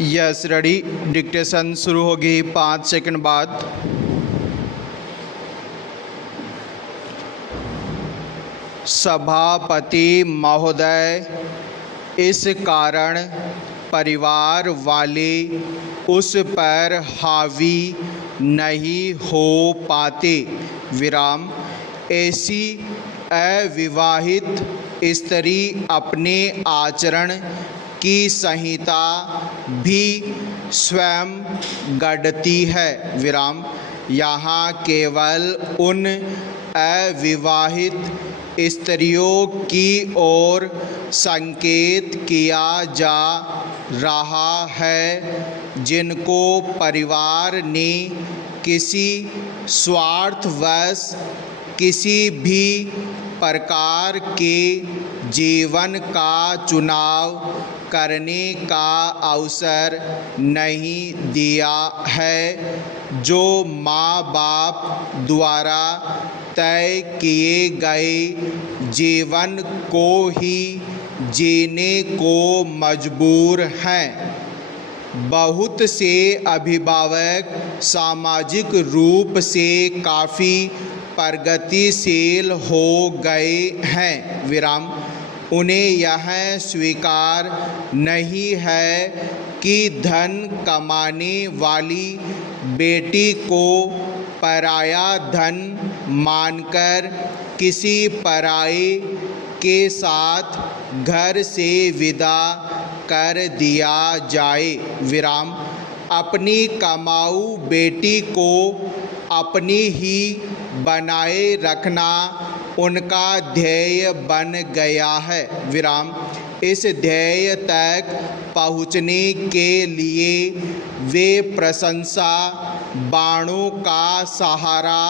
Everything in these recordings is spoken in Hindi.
Yes ready. डिक्टेशन शुरू होगी 5 सेकंड बाद। सभापति महोदय, इस कारण परिवार वाले उस पर हावी नहीं हो पाते। विराम। ऐसी अविवाहित स्त्री अपने आचरण की संहिता भी स्वयं गढ़ती है। विराम। यहाँ केवल उन अविवाहित स्त्रियों की ओर संकेत किया जा रहा है जिनको परिवार ने किसी स्वार्थवश किसी भी प्रकार के जीवन का चुनाव करने का अवसर नहीं दिया है, जो माँ बाप द्वारा तय किए गए जीवन को ही जीने को मजबूर हैं। बहुत से अभिभावक सामाजिक रूप से काफ़ी प्रगतिशील हो गए हैं। विराम। उन्हें यह स्वीकार नहीं है कि धन कमाने वाली बेटी को पराया धन मानकर किसी पराये के साथ घर से विदा कर दिया जाए। विराम। अपनी कमाऊ बेटी को अपनी ही बनाए रखना उनका ध्येय बन गया है। विराम। इस ध्येय तक पहुँचने के लिए वे प्रशंसा बाणों का सहारा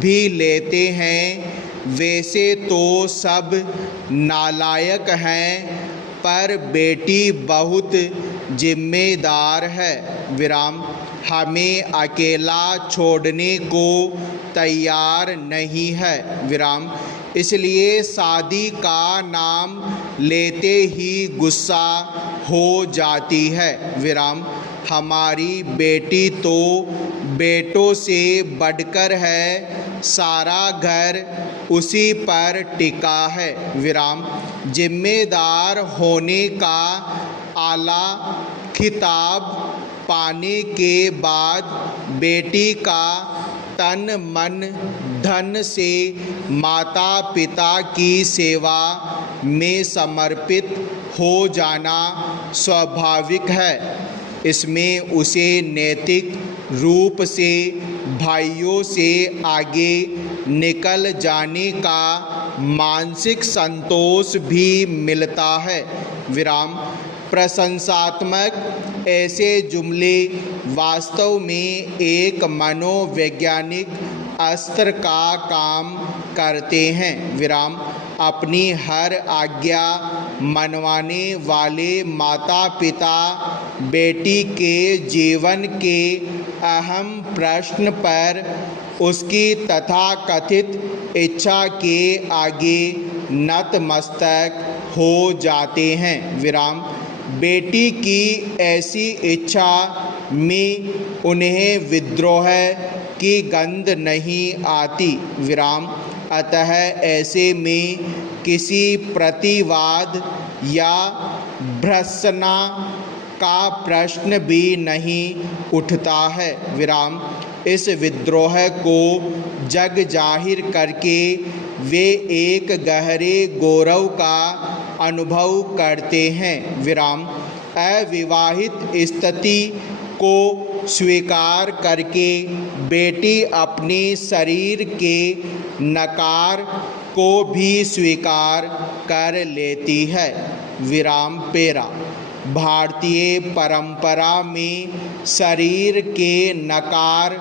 भी लेते हैं। वैसे तो सब नालायक हैं, पर बेटी बहुत जिम्मेदार है। विराम। हमें अकेला छोड़ने को तैयार नहीं है। विराम। इसलिए शादी का नाम लेते ही गुस्सा हो जाती है। विराम। हमारी बेटी तो बेटों से बढ़कर है, सारा घर उसी पर टिका है। विराम। जिम्मेदार होने का आला खिताब पाने के बाद बेटी का तन मन धन से माता पिता की सेवा में समर्पित हो जाना स्वाभाविक है। इसमें उसे नैतिक रूप से भाइयों से आगे निकल जाने का मानसिक संतोष भी मिलता है। विराम। प्रशंसात्मक ऐसे जुमले वास्तव में एक मनोवैज्ञानिक अस्त्र का काम करते हैं। विराम। अपनी हर आज्ञा मनवाने वाले माता पिता बेटी के जीवन के अहम प्रश्न पर उसकी तथाकथित इच्छा के आगे नतमस्तक हो जाते हैं। विराम। बेटी की ऐसी इच्छा में उन्हें विद्रोह की गंध नहीं आती। विराम। अतः ऐसे में किसी प्रतिवाद या भर्त्सना का प्रश्न भी नहीं उठता है। विराम। इस विद्रोह को जग जाहिर करके वे एक गहरे गौरव का अनुभव करते हैं। विराम। अविवाहित स्थिति को स्वीकार करके बेटी अपने शरीर के नकार को भी स्वीकार कर लेती है। विराम। पेरा। भारतीय परंपरा में शरीर के नकार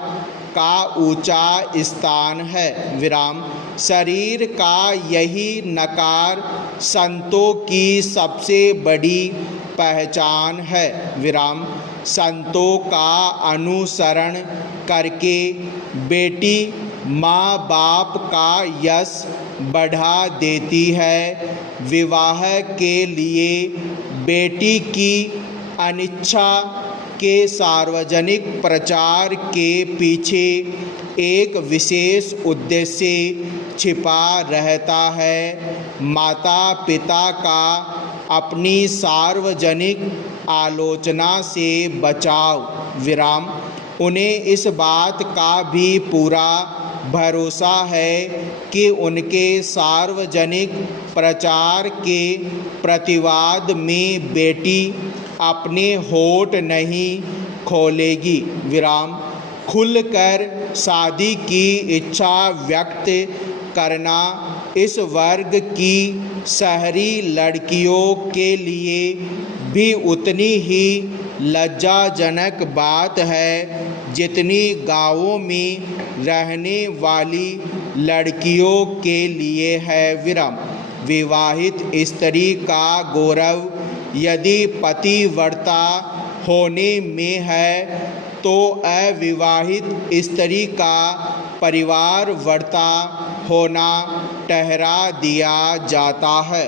का ऊंचा स्थान है। विराम। शरीर का यही नकार संतों की सबसे बड़ी पहचान है। विराम। संतों का अनुसरण करके बेटी माँ बाप का यश बढ़ा देती है। विवाह के लिए बेटी की अनिच्छा के सार्वजनिक प्रचार के पीछे एक विशेष उद्देश्य छिपा रहता है। माता पिता का अपनी सार्वजनिक आलोचना से बचाव विराम। उन्हें इस बात का भी पूरा भरोसा है कि उनके सार्वजनिक प्रचार के प्रतिवाद में बेटी अपने होठ नहीं खोलेगी विराम। खुलकर शादी की इच्छा व्यक्त करना इस वर्ग की शहरी लड़कियों के लिए भी उतनी ही लज्जाजनक बात है जितनी गाँवों में रहने वाली लड़कियों के लिए है विराम। विवाहित स्त्री का गौरव यदि पतिव्रता होने में है तो अविवाहित स्त्री का परिवारव्रता होना ठहरा दिया जाता है।